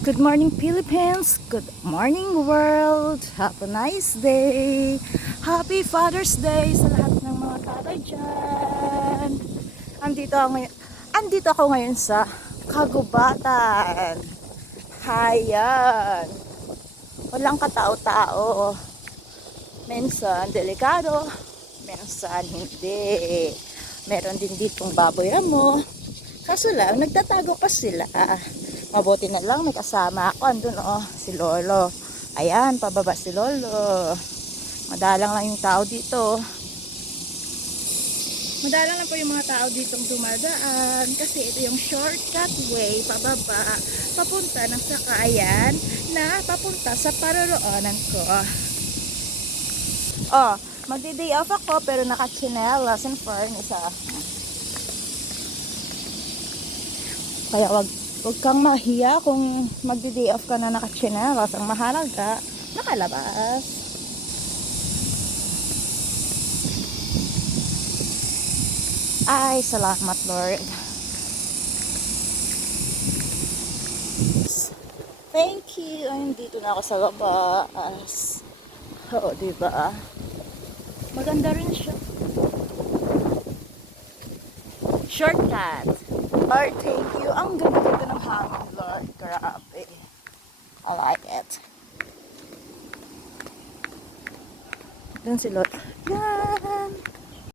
Good morning Philippines, good morning world, have a nice day, happy Father's Day sa lahat ng mga tatay dyan. Andito ako ngayon sa Kagubatan. Hayan, walang katao-tao, minsan delikado, minsan hindi. Meron din ditong baboy amo, kaso lang nagtatago pa sila. Mabuti na lang may kasama ako. Andun si Lolo. Ayan, pababa si Lolo. Madalang lang yung tao dito. Madalang lang po yung mga tao ditong dumadaan. Kasi ito yung shortcut way pababa. Papunta ng sakayan na papunta sa paroroonan ko. Magdi-day off ako pero naka-chinelas in fairness Kaya wag kang mahiya kung magdi-day off ka na naka-chinelas. Ang mahalaga, nakalabas. Ay, salamat Lord. Thank you. Ay, dito na ako sa labas. Oo, diba? Maganda rin siya. Shortcut. Lord, thank you. Ang ganda-ganda ng hangin, Lord. Grabe. I like it. Doon si Lord.